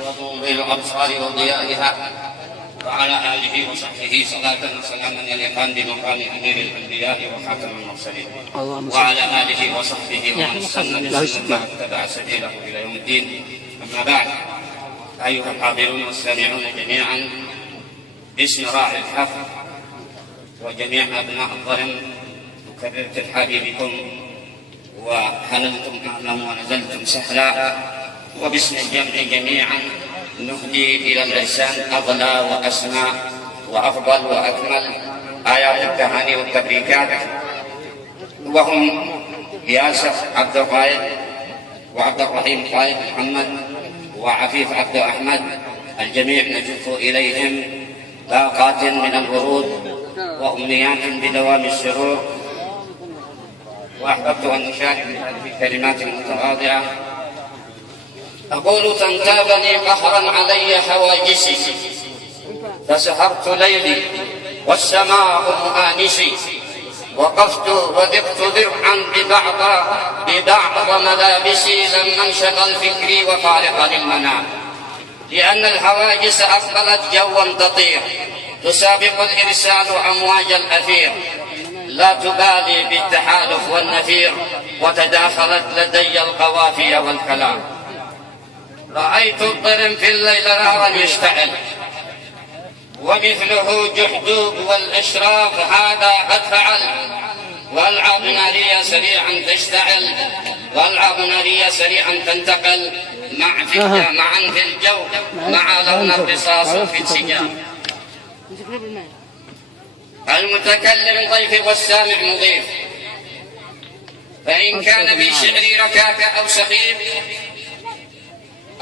وتنظر الأبصار وضيائها، وعلى آله وصحبه صلاة وسلاما يليقان بمقام أمير الأنبياء وخاتم المرسلين، وعلى آله وصحبه ومن سن بسنته واتبع سبيله إلى يوم الدين. أما بعد، أيها الحاضرون والسامعون جميعا، باسم راعي الحفل وجميع أبناء الظلم نكرر ترحابي بكم، وهللتم أهلا ونزلتم سهلا، وباسم الجمع جميعا نهدي إلى اللسان أغلى وأسمى وأفضل وأكمل آيات التهاني والتبريكات، وهم ياسر عبد القائد وعبد الرحيم قائد محمد وعفيف عبد أحمد. الجميع نجف إليهم باقات من الورود وأمنيات بدوام السرور، وأحببت أن أشارك في كلمات متواضعة. أقول: تنتابني قهرا علي حواجسي، فسهرت ليلي والسماء مؤانسي، وقفت وذقت ذرعا ببعض ملابسي، لما انشغل فكري وفارق للمنام، لأن الهواجس أقبلت جوا تطير، تسابق الإرسال أمواج الأثير، لا تبالي بالتحالف والنفير، وتداخلت لدي القوافي والكلام. رأيت الظلم في الليل نارا يشتعل، ومثله جحدوب والإشراف هذا قد فعل، والعظ نارية سريعا تشتعل، والعظ نارية سريعا تنتقل، معا في الجو، مع لون الرصاص في السجام. المتكلم ضيف والسامع مضيف، فإن كان في شعري ركاك أو سخيف.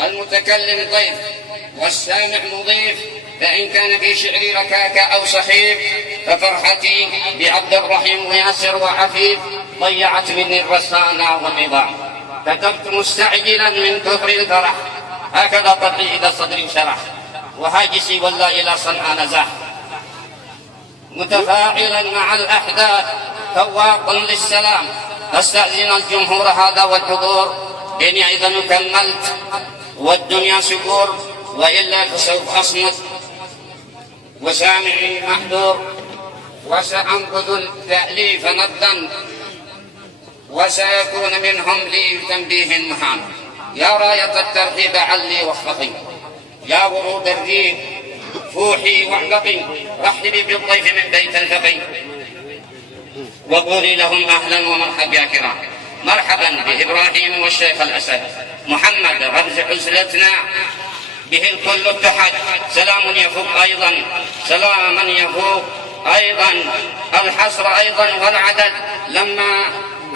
المتكلم ضيف والسامع مضيف، فإن كان في شعري ركاك أو سخيف، ففرحتي بعبد الرحيم وياسر وعفيف ضيعت مني الرسانة والنظام. كتبت مستعجلا من كثر الفرح، هكذا طبعي إذا صدري شرح، وهاجسي ولا إلى صنعاء نزاح. متفاعلا مع الأحداث تواق للسلام، أستأذن الجمهور هذا والحضور إني إذا كملت والدنيا سكور، وإلا فسوف أصمت وسامعي محذور، وسأنقذ التأليف نبذا، وسيكون منهم لي تنبيه مهام. يا راية الترحيب علي واخفقي، يا ورود الريح فوحي واحلقي، رحبي بالضيف من بيت الفقي، وقولي لهم أهلا ومرحبا يا كرام. مرحبا بإبراهيم والشيخ الأسد محمد رمز عزلتنا، به الكل اتحد، سلام يفوق أيضا، سلاما يفوق أيضا الحصر أيضا والعدد. لما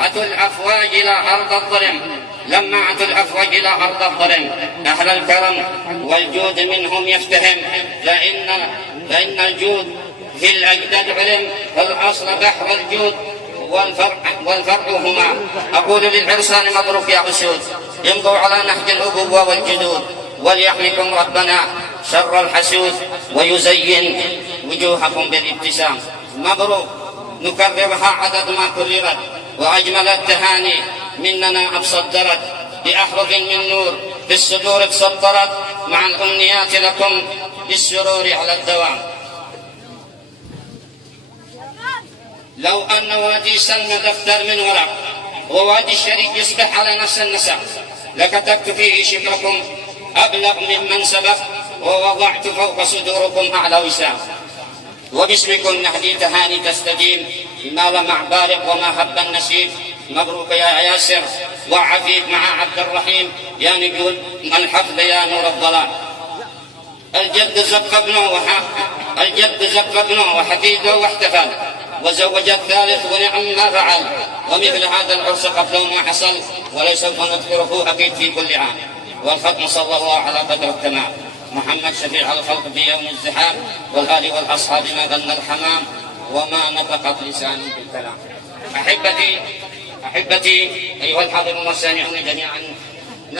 أتوا الأفواج إلى أرض الظلم، لما أتوا الأفواج إلى أرض الظلم، أهل الكرم والجود منهم يفتهم، لأن الجود في الأجداد علم، فالأصل بحر الجود والفرع هما. أقول للعرسان مبروك يا أسود، امضوا على نهج الأبوة والجدود، وليحمكم ربنا شر الحسود، ويزين وجوهكم بالابتسام. مبروك، نكررها عدد ما كررت، وأجمل التهاني مننا أبصدرت، بأحرف من نور في الصدور تصدرت، مع الأمنيات لكم بالسرور على الدوام. لو أن وادي سلمى دفتر من ورق، ووادي الشريك يصبح على نفس النسق، لكتبت فيه شكركم أبلغ ممن سبق، ووضعت فوق صدوركم أعلى وسام. وباسمكم نهدي تهاني تستديم، ما لمع بارق وما هب النسيم. مبروك يا ياسر وعفيف مع عبد الرحيم، يا نجول الحفظ يا نور الظلام. الجد زق ابنه وحفيده واحتفل، وزوج الثالث ونعم ما فعل، ومثل هذا العرس قبله ما حصل، ولسوف نذكره أكيد في كل عام. والختم صلى الله على قدر التمام، محمد شفيع الخلق في يوم الزحام، والآل والأصحاب ما غنى الحمام، وما نطقت لساني بالكلام. أحبتي أيها الحاضرون والسامعون جميعا،